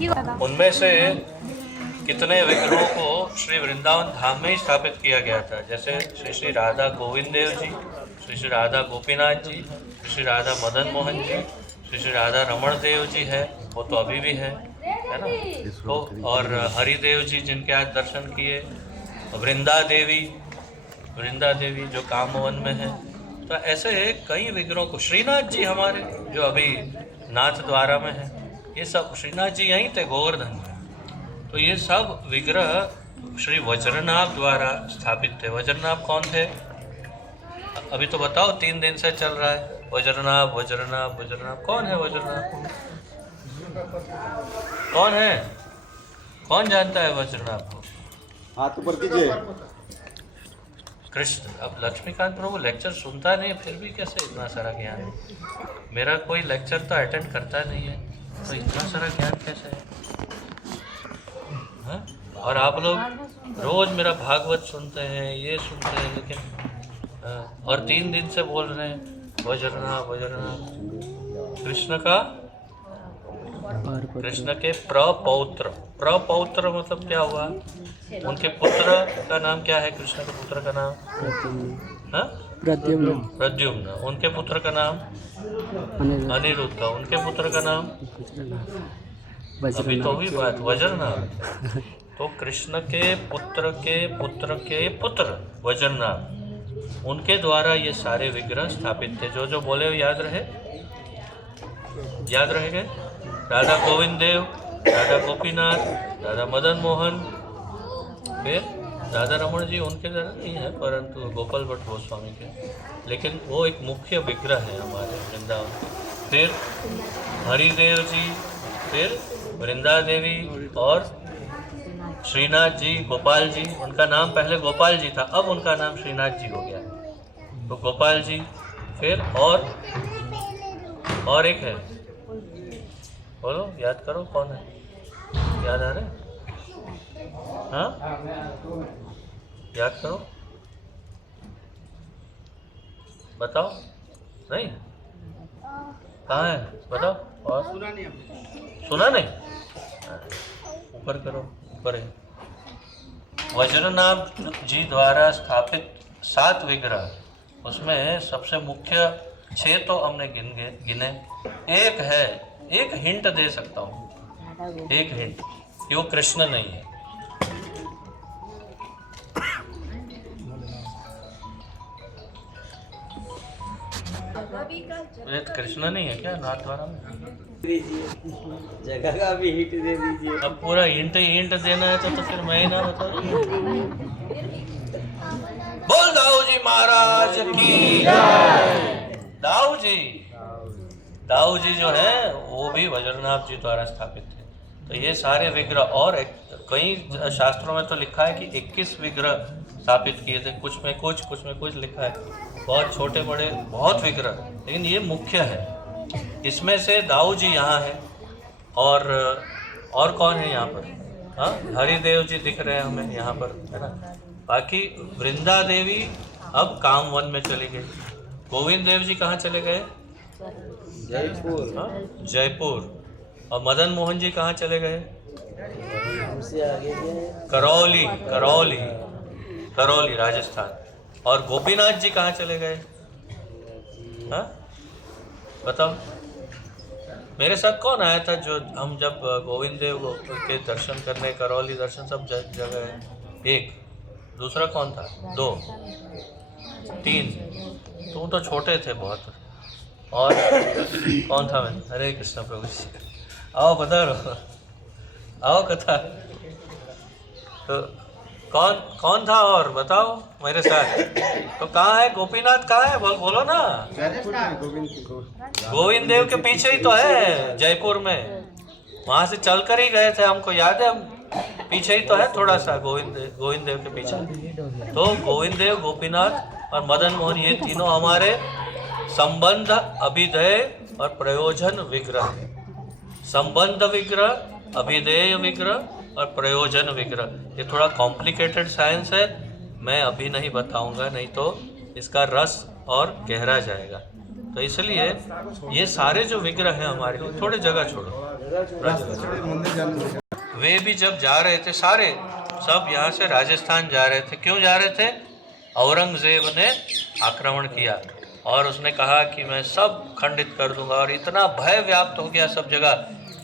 उनमें से कितने विग्रहों को श्री वृंदावन धाम में ही स्थापित किया गया था। जैसे श्री श्री राधा गोविंद देव जी, श्री श्री राधा गोपीनाथ जी, श्री राधा मदन मोहन जी, श्री श्री राधा रमण देव जी है, वो तो अभी भी है ना। तो और हरिदेव जी जिनके आज दर्शन किए, वृंदा देवी जो कामवन में है। तो ऐसे कई विग्रहों को, श्रीनाथ जी हमारे जो अभी नाथ द्वारा में है, ये सब श्रीनाथ जी यहीं थे गोवर्धन में। तो ये सब विग्रह श्री वज्रनाभ द्वारा स्थापित थे। वज्रनाभ कौन थे? अभी तो बताओ, 3 दिन से चल रहा है वज्रनाभ वज्रनाभ वज्रनाभ। कौन है वज्रनाभ? कौन है? कौन जानता है वज्रनाभ को? हाथ ऊपर कीजिए। कृष्ण। अब लक्ष्मीकांत प्रभु लेक्चर सुनता नहीं, फिर भी कैसे इतना सारा ज्ञान? मेरा कोई लेक्चर तो अटेंड करता नहीं है, तो इतना सारा ज्ञान कैसे है? हाँ? और आप लोग रोज मेरा भागवत सुनते हैं, ये सुनते हैं, लेकिन और 3 दिन से बोल रहे हैं वज्रनाभ वज्रनाभ। कृष्ण के प्रपौत्र मतलब क्या हुआ? उनके पुत्र का नाम क्या है? कृष्ण के पुत्र का नाम प्रद्युम्न। उनके पुत्र का नाम अनिरुद्ध। उनके पुत्र का नाम, अभी तो हुई बात, वज्रनाभ। तो कृष्ण के पुत्र के पुत्र के पुत्र वज्रनाभ, उनके द्वारा ये सारे विग्रह स्थापित थे। जो जो बोले याद रहे? याद रह गए? राधा गोविंद देव, राधा गोपीनाथ, राधा मदन मोहन, फिर राधा रमण जी उनके द्वारा नहीं है, परंतु गोपाल भट्ट गोस्वामी के, लेकिन वो एक मुख्य विग्रह है हमारे वृंदावन के। फिर हरिदेव जी, फिर वृंदा देवी और श्रीनाथ जी, गोपाल जी। उनका नाम पहले गोपाल जी था, अब उनका नाम श्रीनाथ जी हो गया। तो गोपाल जी, फिर और एक है, बोलो, याद करो कौन है? याद आ रहा है? हाँ, याद करो, बताओ। नहीं, कहाँ है? बताओ। और सुना नहीं? ऊपर करो, ऊपर है। वज्रनाभ जी द्वारा स्थापित 7 विग्रह, उसमें सबसे मुख्य 6 तो हमने गिने। एक है, एक हिंट दे सकता हूँ, एक हिंट, कि वो कृष्ण नहीं है। कृष्ण नहीं है क्या नाथद्वारा में? जगह का भी हिंट दे दीजिए। अब पूरा हिंट देना है तो फिर मैं ही ना बता दूं। बोल दाऊ जी महाराज की जय। दाऊ जी जो है वो भी वज्रनाभ जी द्वारा स्थापित थे। तो ये सारे विग्रह, और कई शास्त्रों में तो लिखा है कि 21 विग्रह स्थापित किए थे। कुछ में कुछ लिखा है, बहुत छोटे बड़े बहुत विग्रह, लेकिन ये मुख्य है। इसमें से दाऊ जी यहाँ है, और कौन है यहाँ पर? हाँ, हरिदेव जी दिख रहे हैं हमें यहाँ पर, है ना। बाकी वृंदा देवी अब कामवन में चली गई। गोविंद देव जी कहाँ चले गए? जयपुर। हाँ, जयपुर। और मदन मोहन जी कहाँ चले गए? करौली राजस्थान। और गोपीनाथ जी कहाँ चले गए? हाँ, बताओ। मेरे साथ कौन आया था जो हम जब गोविंद देव के दर्शन करने, करौली दर्शन सब जगह है। एक, दूसरा कौन था? 2, 3, तुम तो छोटे थे बहुत। और कौन था? मैं, हरे कृष्ण प्रभु जी। आओ पधारो, आओ कथा। तो कौन था और बताओ मेरे साथ। तो कहाँ है गोपीनाथ? कहाँ है? बोलो ना। गोविंद देव के पीछे ही तो है, जयपुर में। वहां से चलकर ही गए थे, हमको याद है। हम पीछे ही तो है थोड़ा सा, गोविंद देव के पीछे। तो गोविंद देव, गोपीनाथ और मदन मोहन, ये तीनों हमारे संबंध, अभिधेय और प्रयोजन विग्रह। संबंध विग्रह, अभिधेय विग्रह और प्रयोजन विग्रह। ये थोड़ा कॉम्प्लिकेटेड साइंस है, मैं अभी नहीं बताऊंगा, नहीं तो इसका रस और गहरा जाएगा। तो इसलिए ये सारे जो विग्रह हैं हमारे लिए, थोड़े जगह छोड़ो, वे भी जब जा रहे थे सारे, सब यहाँ से राजस्थान जा रहे थे। क्यों जा रहे थे? औरंगजेब ने आक्रमण किया और उसने कहा कि मैं सब खंडित कर दूंगा, और इतना भय व्याप्त हो गया सब जगह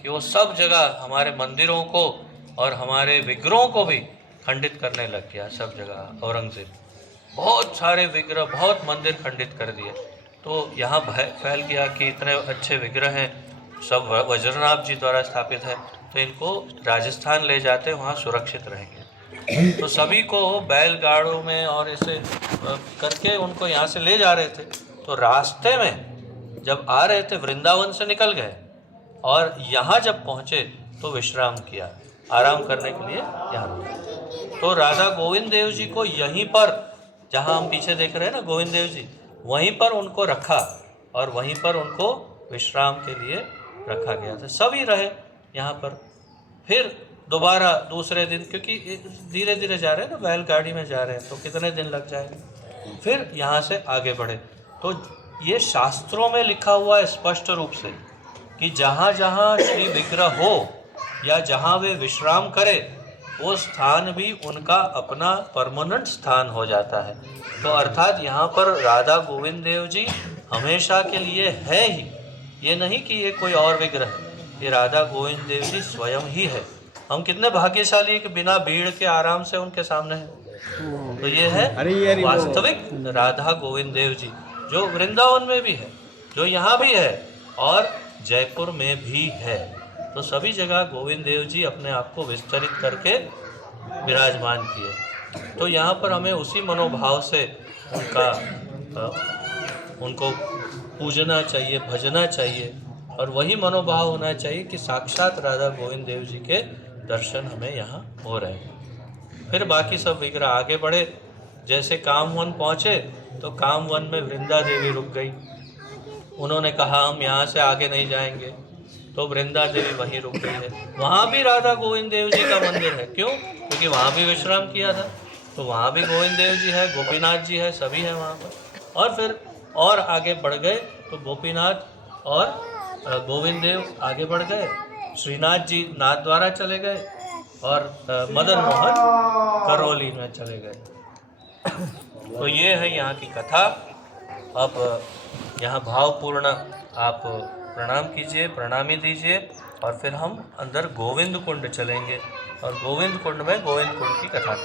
कि वो सब जगह हमारे मंदिरों को और हमारे विग्रहों को भी खंडित करने लग गया सब जगह औरंगजेब। बहुत सारे विग्रह, बहुत मंदिर खंडित कर दिए। तो यहाँ भय फैल गया कि इतने अच्छे विग्रह हैं, सब वज्रनाभ जी द्वारा स्थापित है, तो इनको राजस्थान ले जाते, वहाँ सुरक्षित रहेंगे। तो सभी को बैलगाड़ों में और ऐसे करके उनको यहाँ से ले जा रहे थे। तो रास्ते में जब आ रहे थे, वृंदावन से निकल गए और यहाँ जब पहुँचे तो विश्राम किया, आराम करने के लिए यहाँ रुके। तो राधा गोविंद देव जी को यहीं पर, जहाँ हम पीछे देख रहे हैं ना गोविंद देव जी, वहीं पर उनको रखा और वहीं पर उनको विश्राम के लिए रखा गया था। सभी रहे यहाँ पर। फिर दोबारा दूसरे दिन, क्योंकि धीरे धीरे जा रहे हैं ना, बैलगाड़ी में जा रहे हैं, तो कितने दिन लग जाएंगे। फिर यहाँ से आगे बढ़े। तो ये शास्त्रों में लिखा हुआ है स्पष्ट रूप से कि जहाँ जहाँ श्री विग्रह हो या जहाँ वे विश्राम करे, वो स्थान भी उनका अपना परमानेंट स्थान हो जाता है। तो अर्थात यहाँ पर राधा गोविंद देव जी हमेशा के लिए है ही, ये नहीं कि ये कोई और विग्रह है, ये राधा गोविंद देव जी स्वयं ही है। हम कितने भाग्यशाली हैं कि बिना भीड़ के आराम से उनके सामने हैं। तो ये है वास्तविक राधा गोविंद देव जी, जो वृंदावन में भी है, जो यहाँ भी है और जयपुर में भी है। तो सभी जगह गोविंद देव जी अपने आप को विस्तरित करके विराजमान किए। तो यहाँ पर हमें उसी मनोभाव से उनको पूजना चाहिए, भजना चाहिए, और वही मनोभाव होना चाहिए कि साक्षात राधा गोविंद देव जी के दर्शन हमें यहाँ हो रहे हैं। फिर बाकी सब विग्रह आगे बढ़े। जैसे कामवन पहुँचे तो कामवन में वृंदा देवी रुक गई। उन्होंने कहा हम यहाँ से आगे नहीं जाएंगे, तो वृंदा देवी वहीं रुक गई है। वहाँ भी राधा गोविंद देव जी का मंदिर है। क्यों? क्योंकि वहाँ भी विश्राम किया था, तो वहाँ भी गोविंद देव जी है, गोपीनाथ जी है, सभी हैं वहाँ पर। और फिर और आगे बढ़ गए तो गोपीनाथ और गोविंद देव आगे बढ़ गए, श्रीनाथ जी नाथ द्वारा चले गए और मदन मोहन करौली में चले गए। तो ये है यहाँ की कथा। अब यहाँ भावपूर्ण आप प्रणाम कीजिए, प्रणामी दीजिए, और फिर हम अंदर गोविंद कुंड चलेंगे और गोविंद कुंड में गोविंद कुंड की कथा